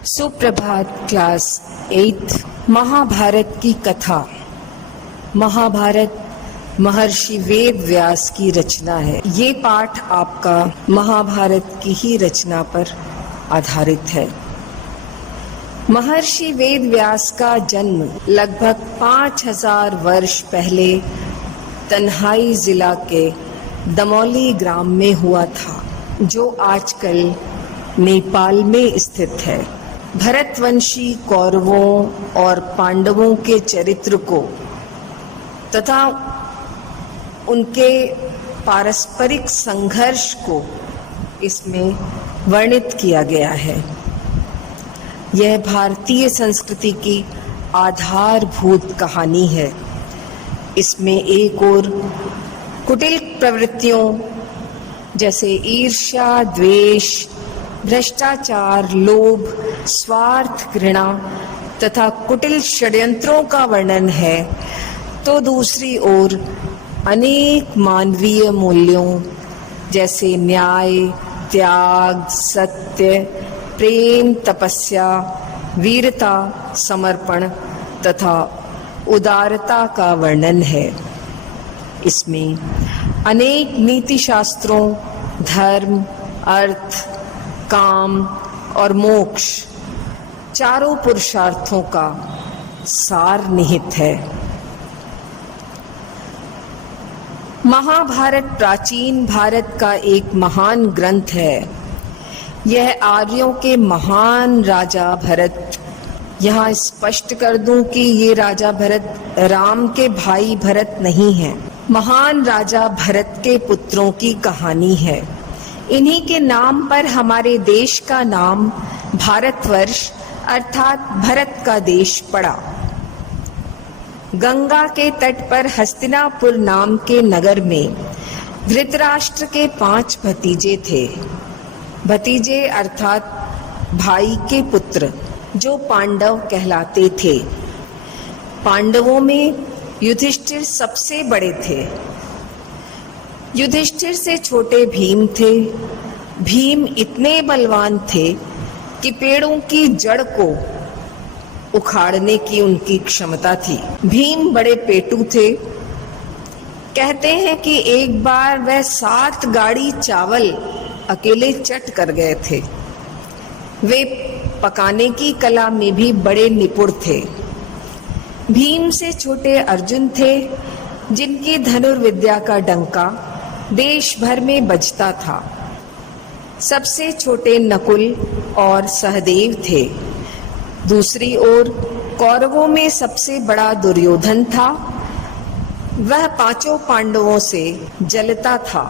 सुप्रभात क्लास 8। महाभारत की कथा। महाभारत महर्षि वेद व्यास की रचना है। ये पाठ आपका महाभारत की ही रचना पर आधारित है। महर्षि वेद व्यास का जन्म लगभग 5000 वर्ष पहले तन्हाई जिला के दमौली ग्राम में हुआ था, जो आजकल नेपाल में स्थित है। भरतवंशी कौरवों और पांडवों के चरित्र को तथा उनके पारस्परिक संघर्ष को इसमें वर्णित किया गया है। यह भारतीय संस्कृति की आधारभूत कहानी है। इसमें एक और कुटिल प्रवृत्तियों जैसे ईर्ष्या, द्वेष, भ्रष्टाचार, लोभ, स्वार्थ, घृणा तथा कुटिल षड्यंत्रों का वर्णन है, तो दूसरी ओर अनेक मानवीय मूल्यों जैसे न्याय, त्याग, सत्य, प्रेम, तपस्या, वीरता, समर्पण तथा उदारता का वर्णन है। इसमें अनेक नीति शास्त्रों, धर्म, अर्थ, काम और मोक्ष चारों पुरुषार्थों का सार निहित है। महाभारत प्राचीन भारत का एक महान ग्रंथ है। यह आर्यों के महान राजा भरत, यहाँ स्पष्ट कर दूं कि ये राजा भरत राम के भाई भरत नहीं है, महान राजा भरत के पुत्रों की कहानी है। इन्हीं के नाम पर हमारे देश का नाम भारतवर्ष अर्थात भरत का देश पड़ा। गंगा के तट पर हस्तिनापुर नाम के नगर में धृतराष्ट्र के 5 भतीजे थे। भतीजे अर्थात भाई के पुत्र, जो पांडव कहलाते थे। पांडवों में युधिष्ठिर सबसे बड़े थे। युधिष्ठिर से छोटे भीम थे। भीम इतने बलवान थे कि पेड़ों की जड़ को उखाड़ने की उनकी क्षमता थी। भीम बड़े पेटू थे। कहते हैं कि एक बार वह 7 गाड़ी चावल अकेले चट कर गए थे। वे पकाने की कला में भी बड़े निपुण थे। भीम से छोटे अर्जुन थे, जिनकी धनुर्विद्या का डंका देश भर में बजता था। सबसे छोटे नकुल और सहदेव थे। दूसरी ओर कौरवों में सबसे बड़ा दुर्योधन था। वह 5 पांडवों से जलता था।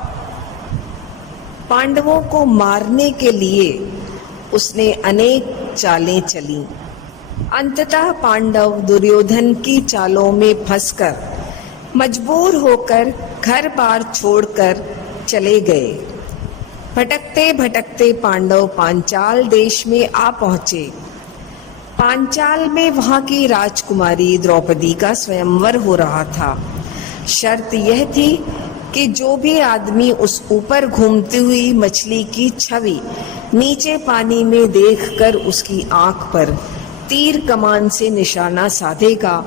पांडवों को मारने के लिए उसने अनेक चालें चली। अंततः पांडव दुर्योधन की चालों में फंसकर मजबूर होकर घर बार छोड़कर चले गए। भटकते भटकते पांडव पांचाल देश में आ पहुंचे। पांचाल में वहां की राजकुमारी द्रौपदी का स्वयंवर हो रहा था। शर्त यह थी कि जो भी आदमी उस ऊपर घूमती हुई मछली की छवि नीचे पानी में देखकर उसकी आंख पर तीर कमान से निशाना साधेगा,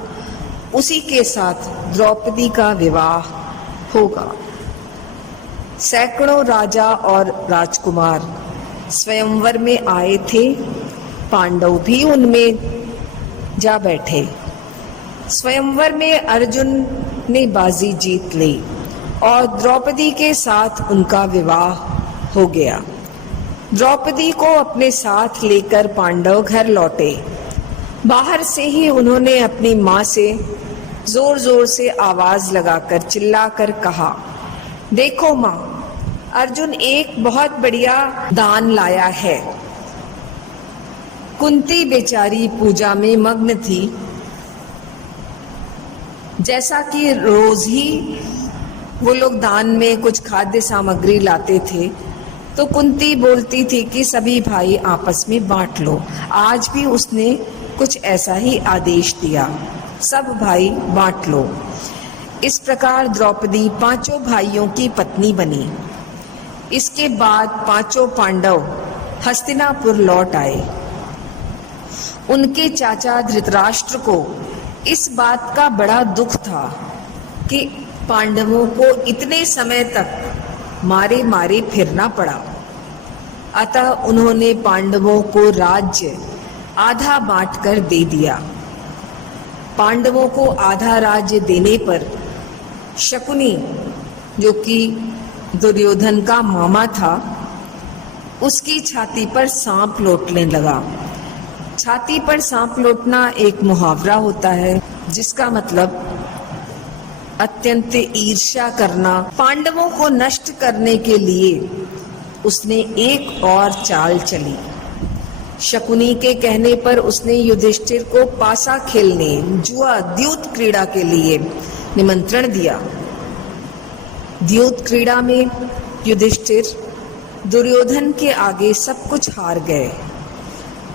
उसी के साथ द्रौपदी का विवाह होगा। सैकड़ों राजा और राजकुमार स्वयंवर में आए थे। पांडव भी उनमें जा बैठे। स्वयंवर में अर्जुन ने बाजी जीत ली और द्रौपदी के साथ उनका विवाह हो गया। द्रौपदी को अपने साथ लेकर पांडव घर लौटे। बाहर से ही उन्होंने अपनी माँ से जोर जोर से आवाज लगाकर चिल्लाकर कहा, देखो माँ, अर्जुन एक बहुत बढ़िया दान लाया है। कुंती बेचारी पूजा में मग्न थी। जैसा कि रोज ही वो लोग दान में कुछ खाद्य सामग्री लाते थे, तो कुंती बोलती थी कि सभी भाई आपस में बांट लो। आज भी उसने कुछ ऐसा ही आदेश दिया, सब भाई बांट लो। इस प्रकार द्रौपदी 5 भाइयों की पत्नी बनी। इसके बाद 5 पांडव हस्तिनापुर लौट आए। उनके चाचा धृतराष्ट्र को इस बात का बड़ा दुख था कि पांडवों को इतने समय तक मारे मारे फिरना पड़ा। अतः उन्होंने पांडवों को राज्य आधा बांटकर दे दिया। पांडवों को आधा राज्य देने पर शकुनी, जो कि दुर्योधन का मामा था, उसकी छाती पर सांप लौटने लगा। छाती पर सांप लौटना एक मुहावरा होता है जिसका मतलब अत्यंत ईर्ष्या करना। पांडवों को नष्ट करने के लिए उसने एक और चाल चली। शकुनी के कहने पर उसने युधिष्ठिर को पासा खेलने, जुआ, द्यूत क्रीड़ा के लिए निमंत्रण दिया। द्यूत क्रीड़ा में युधिष्ठिर दुर्योधन के आगे सब कुछ हार गए।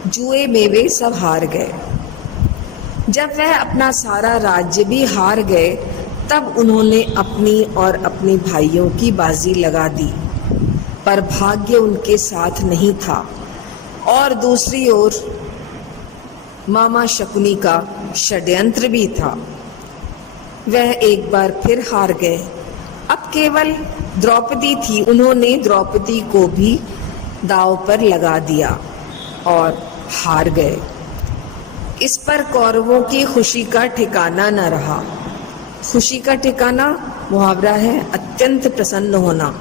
जुए में वे सब हार गए। जब वह अपना सारा राज्य भी हार गए तब उन्होंने अपनी और अपने भाइयों की बाजी लगा दी, पर भाग्य उनके साथ नहीं था। और दूसरी ओर मामा शकुनी का षड्यंत्र भी था। वह एक बार फिर हार गए। अब केवल द्रौपदी थी। उन्होंने द्रौपदी को भी दांव पर लगा दिया और हार गए। इस पर कौरवों की खुशी का ठिकाना न रहा। खुशी का ठिकाना मुहावरा है अत्यंत प्रसन्न होना।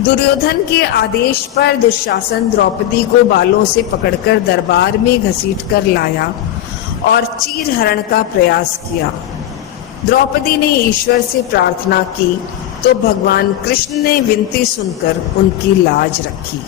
दुर्योधन के आदेश पर दुशासन द्रौपदी को बालों से पकड़कर दरबार में घसीटकर लाया और चीरहरण का प्रयास किया। द्रौपदी ने ईश्वर से प्रार्थना की तो भगवान कृष्ण ने विनती सुनकर उनकी लाज रखी।